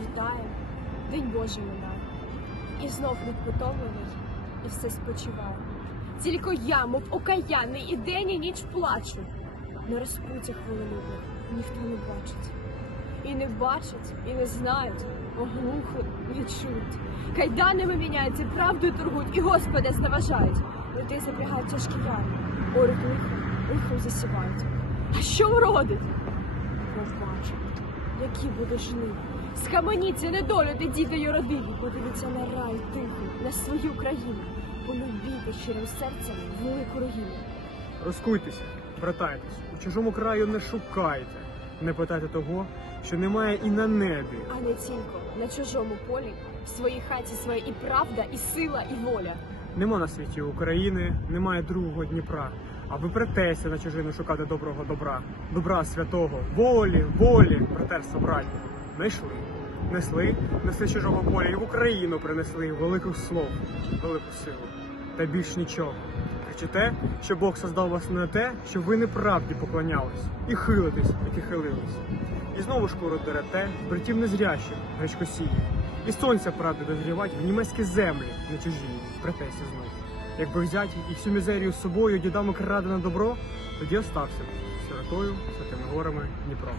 літає, день Божий минає. І знов від потомлений, і все спочиває. Тільки я, мов окаянний, і день, і ніч плачу. На розпуттях волелюбних ніхто не бачить. І не бачать, і не знають, оглухли, не чують. Кайданами міняють, і правдою торгують, і Господа зневажають. Людей запрягають тяжкі яри, оруть лихо, лихо засівають. А що вродить? Побачить, які буде жниви. Схаменіться, недолюди, діти й родині, подивіться на рай тихий, на свою країну. Полюбіте щирим серцем велику руїну. Розкуйтеся, братайтесь, у чужому краю не шукайте, не питайте того, що немає і на небі. А не тільки на чужому полі, в своїй хаті своя і правда, і сила, і воля. Нема на світі України, немає другого Дніпра. А ви претеся на чужину шукати доброго добра, добра святого, волі, волі, братерство братнього. Знайшли, несли, несли чужого поля і в Україну принесли великих слов, велику силу. Та більш нічого. Кричите, що Бог создав вас не на те, щоб ви неправді поклонялись, і хилитесь, як і хилились. І знову шкуру дерете, братів незрящих, гречкосії. І сонця правди дозрівать в німецькі землі, не чужі, претеся знов. Якби взяти і всю мізерію з собою дідами крадене добро, тоді остався сиротою, святими горами Дніпром.